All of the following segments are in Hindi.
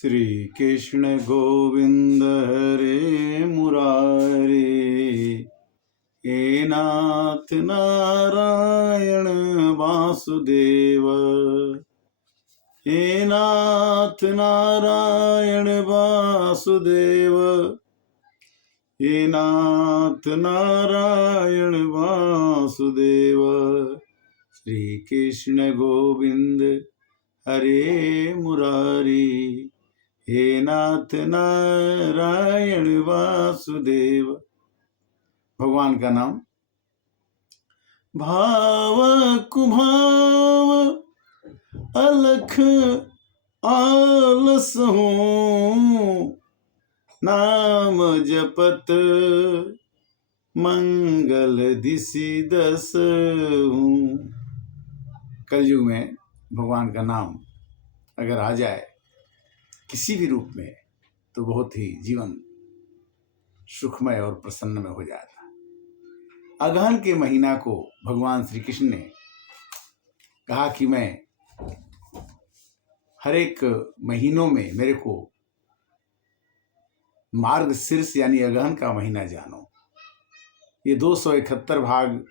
श्री कृष्ण गोविंद हरे मुरारे, हे नाथ नारायण वासुदेव, हे नाथ नारायण वासुदेव, हे नाथ नारायण वासुदेव। श्री कृष्ण गोविंद हरे मुरारी, हे नाथ नारायण वासुदेव। भगवान का नाम। भाव कुभाव अलख आलस हूँ, नाम जपत मंगल दिशि दस हूँ। कलयुग में भगवान का नाम अगर आ जाए किसी भी रूप में तो बहुत ही जीवन सुखमय और प्रसन्न में हो जाता। अगहन के महीना को भगवान श्री कृष्ण ने कहा कि मैं हर एक महीनों में मेरे को मार्ग शीर्ष यानी अगहन का महीना जानो। ये 271 भाग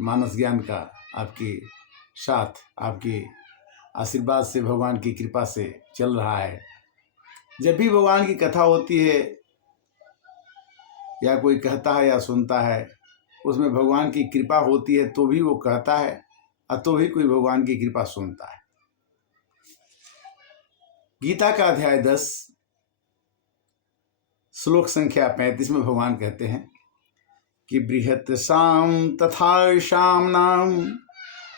मानस ज्ञान का आपके साथ आपके आशीर्वाद से भगवान की कृपा से चल रहा है। जब भी भगवान की कथा होती है या कोई कहता है या सुनता है, उसमें भगवान की कृपा होती है तो भी वो कहता है और तो भी कोई भगवान की कृपा सुनता है। गीता का अध्याय 10 श्लोक संख्या 35 में भगवान कहते हैं कि बृहत साम तथा शाम नाम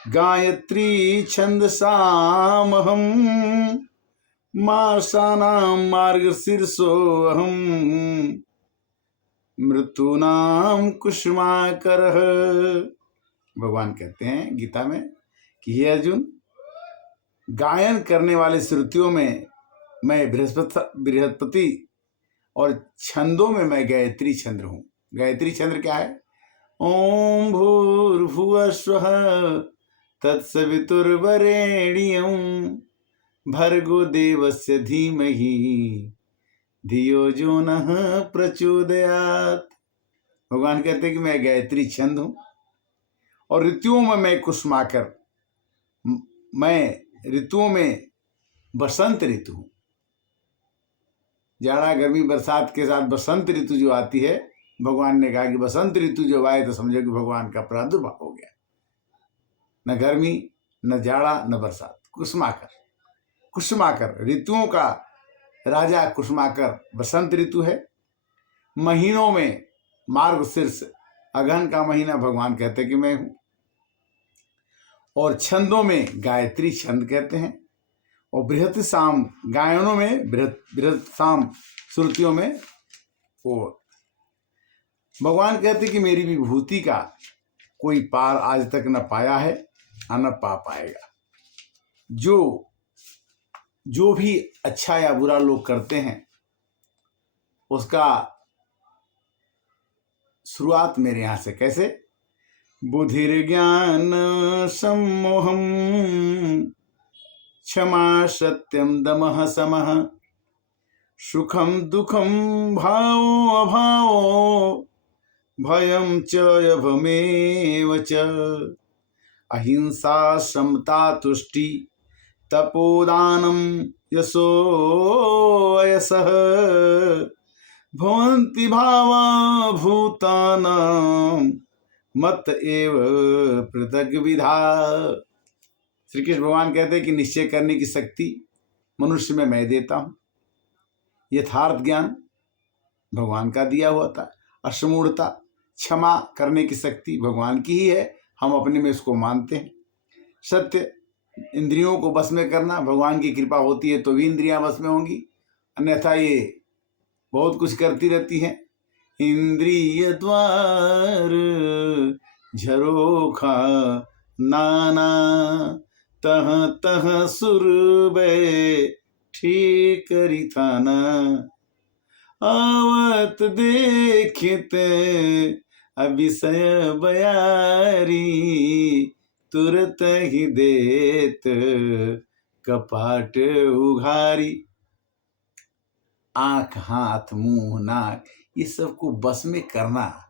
गायत्री छंदसाम हम, मासानाम मार्ग शीर्षो अहम, मृत्युनाम कुसुमाकर। भगवान कहते हैं गीता में कि हे अर्जुन, गायन करने वाले श्रुतियों में मैं बृहस्पति और छंदों में मैं गायत्री छंद हूँ। गायत्री छंद क्या है? ओम भूर्भुवः स्वः तत्सवितुर्वरेण्यं भर्गो देवस्य धीमहि धियो जो नः प्रचोदयात्। भगवान कहते हैं कि मैं गायत्री छंद हूँ और ऋतुओं में मैं कुसुमाकर, मैं ऋतुओं में बसंत ऋतु हूँ। जाड़ा गर्मी बरसात के साथ बसंत ऋतु जो आती है, भगवान ने कहा कि बसंत ऋतु जब आए तो समझो कि भगवान का प्रादुर्भाव हो गया। न गर्मी न जाड़ा न बरसात, कुसुमाकर। कुसुमाकर ऋतुओं का राजा कुसुमाकर बसंत ऋतु है। महीनों में मार्ग शीर्ष अगहन का महीना भगवान कहते कि मैं हूं। और छंदों में गायत्री छंद कहते हैं। और बृहत साम गायनों में बृहत साम श्रुतियों में वो भगवान कहते कि मेरी विभूति का कोई पार आज तक न पाया है और न पा पाएगा। जो भी अच्छा या बुरा लोग करते हैं उसका शुरुआत मेरे यहां से। कैसे? बुधिर ज्ञान सम्मोहम क्षमा सत्यम दमः समः सुखम दुखम भावो अभावो भयम च अभमेव च अहिंसा समता तुष्टि तपोदानम यशो यशः भवन्ति भावा भूतानां मत एव पृथक विधा। श्री कृष्ण भगवान कहते हैं कि निश्चय करने की शक्ति मनुष्य में मैं देता हूं। यथार्थ ज्ञान भगवान का दिया हुआ था। अश्मूढ़ता, क्षमा करने की शक्ति भगवान की ही है, हम अपने में इसको मानते हैं। सत्य, इंद्रियों को बस में करना, भगवान की कृपा होती है तो भी इंद्रियां बस में होंगी, अन्यथा ये बहुत कुछ करती रहती हैं। इंद्रिय द्वार झरोखा नाना, तह तह सुरबे ठीक करी थाना, आवत देखित अभिषय बयारी, तुरत ही देत कपाट उघारी। आंख, हाथ, मुंह, नाक, ये सबको बस में करना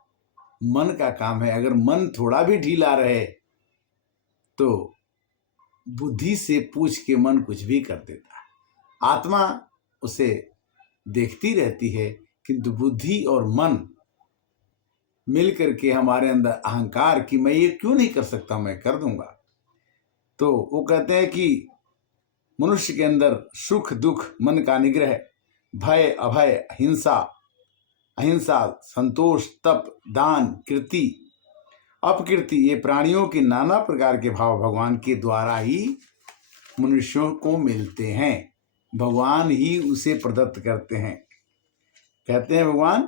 मन का काम है। अगर मन थोड़ा भी ढीला रहे तो बुद्धि से पूछ के मन कुछ भी कर देता है। आत्मा उसे देखती रहती है, किंतु बुद्धि और मन मिल करके हमारे अंदर अहंकार कि मैं ये क्यों नहीं कर सकता, मैं कर दूंगा। तो वो कहते हैं कि मनुष्य के अंदर सुख दुख, मन का निग्रह, भय अभय, हिंसा अहिंसा, संतोष, तप, दान, कीर्ति, अपकीर्ति, ये प्राणियों के नाना प्रकार के भाव भगवान के द्वारा ही मनुष्यों को मिलते हैं। भगवान ही उसे प्रदत्त करते हैं। कहते हैं भगवान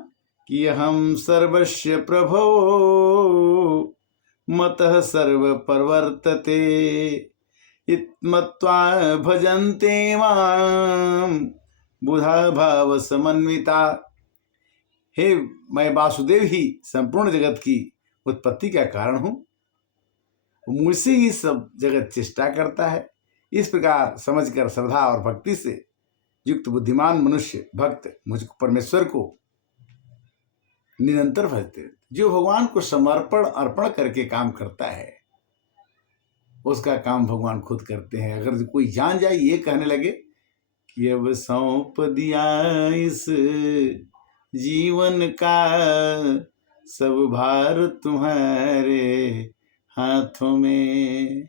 कि हम सर्वस्य प्रभो मतः सर्व प्रवर्तते इत्मत्वा भजन्ते मां बुधा भाव समन्विता। हे, मैं वासुदेव ही संपूर्ण जगत की उत्पत्ति का कारण हूं, मुझसे ही सब जगत चेष्टा करता है। इस प्रकार समझकर श्रद्धा और भक्ति से युक्त बुद्धिमान मनुष्य भक्त मुझको, परमेश्वर को निरंतर भजते। जो भगवान को समर्पण अर्पण करके काम करता है उसका काम भगवान खुद करते हैं। अगर कोई जान जाए, ये कहने लगे कि अब सौंप दिया इस जीवन का सब भार तुम्हारे हाथों में,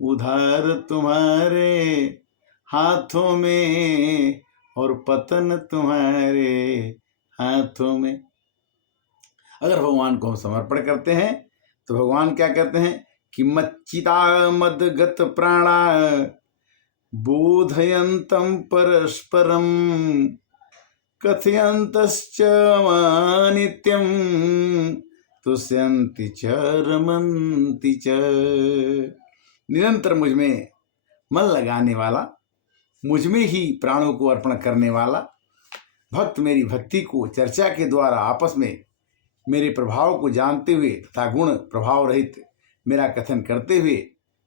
उधार तुम्हारे हाथों में और पतन तुम्हारे हाथों में। अगर भगवान को हम समर्पण करते हैं तो भगवान क्या कहते हैं कि मच्चिता मदगत प्राणा बोधयन्तं परस्परं कथयन्तश्च मानित्यं तुष्यन्ति च रमन्ति च। निरंतर मुझ में मन लगाने वाला, मुझ में ही प्राणों को अर्पण करने वाला भक्त मेरी भक्ति को चर्चा के द्वारा आपस में मेरे प्रभाव को जानते हुए तथा गुण प्रभाव रहित मेरा कथन करते हुए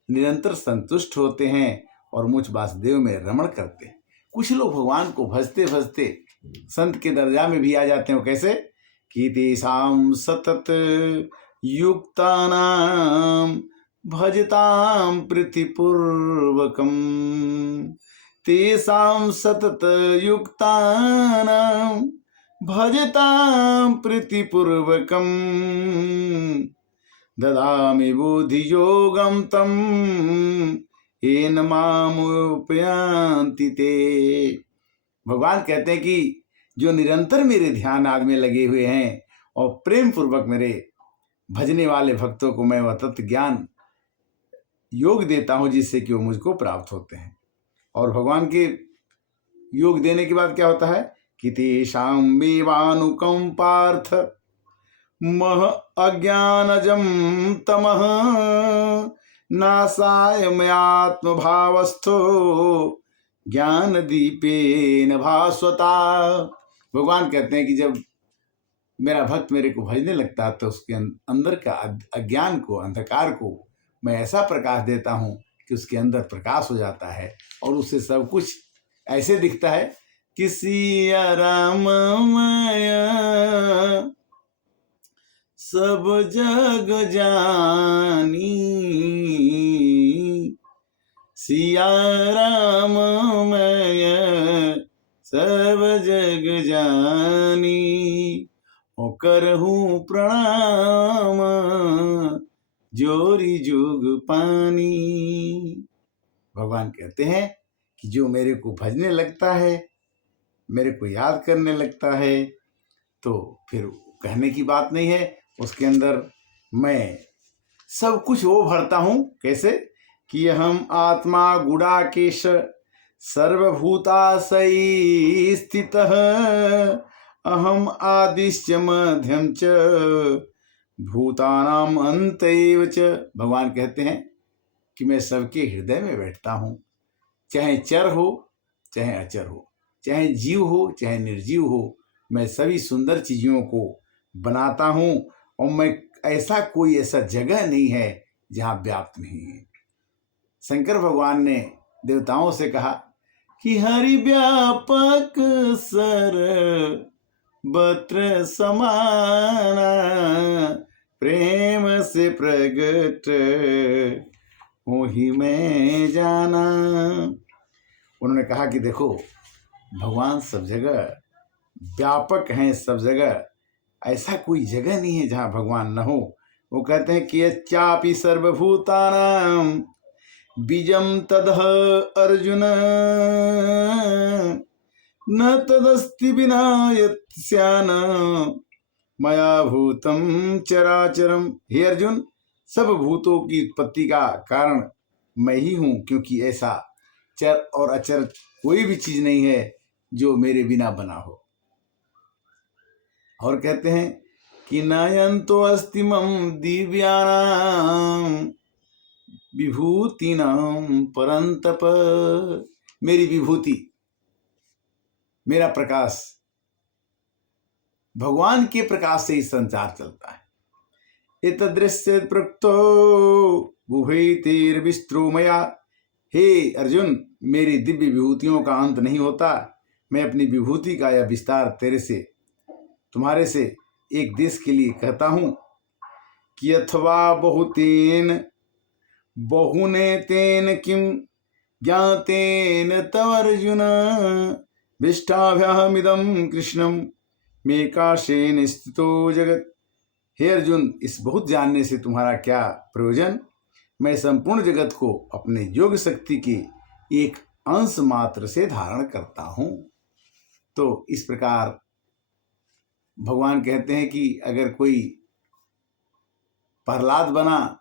निरंतर संतुष्ट होते हैं और मुझ वासुदेव में रमण करते हैं। कुछ लोग भगवान को भजते भजते संत के दर्जा में भी आ जाते हैं। कैसे कि तेषां सतत युक्तानां भजतां प्रीतिपूर्वकं, तेषां सतत युक्तानां भजतां प्रीतिपूर्वकं ददामि बुद्धियोगं तं येन मामुपयान्ति ते। भगवान कहते हैं कि जो निरंतर मेरे ध्यान आदि में लगे हुए हैं और प्रेम पूर्वक मेरे भजने वाले भक्तों को मैं वह तत्व ज्ञान योग देता हूं जिससे कि वो मुझको प्राप्त होते हैं। और भगवान के योग देने के बाद क्या होता है कि तेषां मेवानुकंपार्थ मह अज्ञानजं तमः नाशाय मयात्म भावस्थो ज्ञान दीपेन भास्वता। भगवान कहते हैं कि जब मेरा भक्त मेरे को भजने लगता है तो उसके अंदर का अज्ञान को, अंधकार को मैं ऐसा प्रकाश देता हूं कि उसके अंदर प्रकाश हो जाता है और उससे सब कुछ ऐसे दिखता है कि सिया राम माया सब जग जानी, सिया राम माया सब जग जानी, ओ करहूँ प्रणाम जोरी जुग पानी। भगवान कहते हैं कि जो मेरे को भजने लगता है, मेरे को याद करने लगता है, तो फिर कहने की बात नहीं है, उसके अंदर मैं सब कुछ वो भरता हूं। कैसे कि हम आत्मा गुडाकेश सर्वभूताशयी स्थितः अहम आदिश्च मध्यम च भूतानाम अंत एव च। भगवान कहते हैं कि मैं सबके हृदय में बैठता हूँ, चाहे चर हो चाहे अचर हो, चाहे जीव हो चाहे निर्जीव हो, मैं सभी सुंदर चीजों को बनाता हूँ और मैं ऐसा कोई ऐसा जगह नहीं है जहाँ व्याप्त नहीं है। शंकर भगवान ने देवताओं से कहा कि हरि व्यापक सर बत्र समाना, प्रेम से प्रगट हो ही मैं जाना। उन्होंने कहा कि देखो भगवान सब जगह व्यापक हैं, सब जगह, ऐसा कोई जगह नहीं है जहां भगवान न हो। वो कहते हैं कि यच्चापि सर्वभूतानां बीजम तदह अर्जुन, न तदस्ति विना यत्स्यान मया भूतम चराचरम। हे अर्जुन, सब भूतों की उत्पत्ति का कारण मैं ही हूं, क्योंकि ऐसा चर और अचर कोई भी चीज नहीं है जो मेरे बिना बना हो। और कहते हैं कि नयंतो अस्ति मम दिव्यानाम विभूतिनाम परंतप। मेरी विभूति, मेरा प्रकाश भगवान के प्रकाश से ही संसार चलता है। एतदृश्य प्रक्तो गुहैतिर्विस्त्रोमया। हे अर्जुन, मेरी दिव्य विभूतियों का अंत नहीं होता। मैं अपनी विभूति का यह विस्तार तेरे से, तुम्हारे से एक देश के लिए कहता हूं कि अथवा बहुतेन बहुने तेन किम ज्ञातेन तव अर्जुन, विष्टाभ्यामिदं कृष्णम मेकाशेन स्थितो जगत। हे अर्जुन, इस बहुत जानने से तुम्हारा क्या प्रयोजन? मैं संपूर्ण जगत को अपने योग शक्ति के एक अंश मात्र से धारण करता हूं। तो इस प्रकार भगवान कहते हैं कि अगर कोई प्रहलाद बना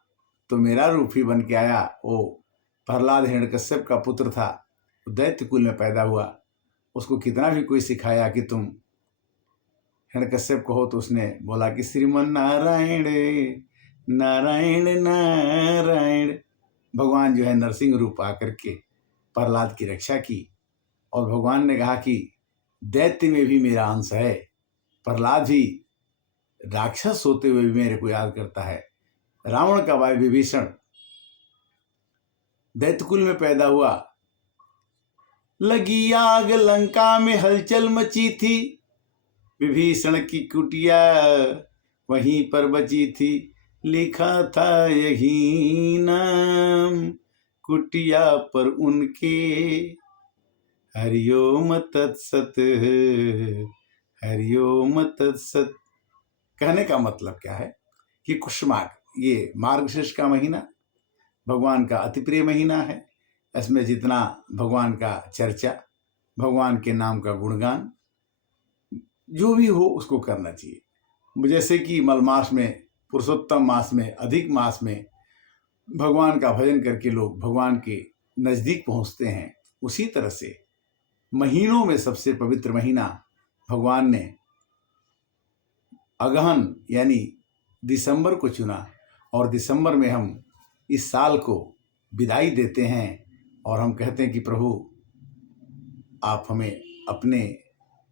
तो मेरा रूप ही बन के आया। वो प्रहलाद हिरण्यकश्यप का पुत्र था, दैत्य कुल में पैदा हुआ। उसको कितना भी कोई सिखाया कि तुम हिरण्यकश्यप कहो, तो उसने बोला कि श्रीमन नारायण नारायण नारायण। भगवान जो है नरसिंह रूप आकर के प्रहलाद की रक्षा की, और भगवान ने कहा कि दैत्य में भी मेरा अंश है। प्रहलाद भी राक्षस होते हुए भी मेरे को याद करता है। रावण का भाई विभीषण दैत्यकुल में पैदा हुआ। लगी आग लंका में हलचल मची थी, विभीषण की कुटिया वहीं पर बची थी। लिखा था यही नाम कुटिया पर उनके, हरिओम तत्सत हरिओम तत्सत। कहने का मतलब क्या है कि कुश माघ, ये मार्गशीर्ष का महीना भगवान का अति प्रिय महीना है। इसमें जितना भगवान का चर्चा, भगवान के नाम का गुणगान जो भी हो उसको करना चाहिए। जैसे कि मल मास में, पुरुषोत्तम मास में, अधिक मास में भगवान का भजन करके लोग भगवान के नजदीक पहुंचते हैं, उसी तरह से महीनों में सबसे पवित्र महीना भगवान ने अगहन यानी दिसंबर को चुना, और दिसंबर में हम इस साल को विदाई देते हैं और हम कहते हैं कि प्रभु आप हमें अपने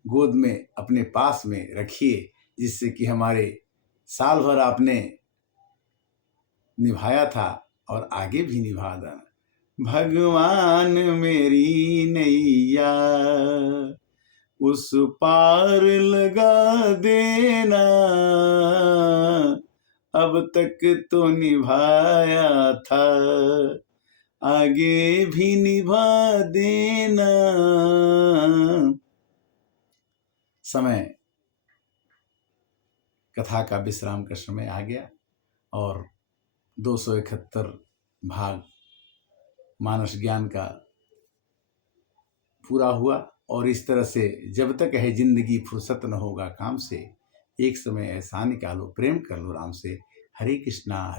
गोद में, अपने पास में रखिए, जिससे कि हमारे साल भर आपने निभाया था और आगे भी निभा देना। भगवान मेरी नैया उस पार लगा देना, अब तक तो निभाया था आगे भी निभा देना। समय कथा का विश्राम का समय आ गया और 271 भाग मानस ज्ञान का पूरा हुआ। और इस तरह से जब तक है जिंदगी फुर्सत न होगा काम से, एक समय ऐसा निकालो प्रेम कर लो राम से। हरे कृष्णा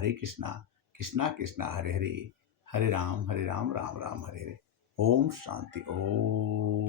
कृष्णा कृष्णा हरे हरे, हरे राम राम राम हरे हरे। ओम शांति। ओम।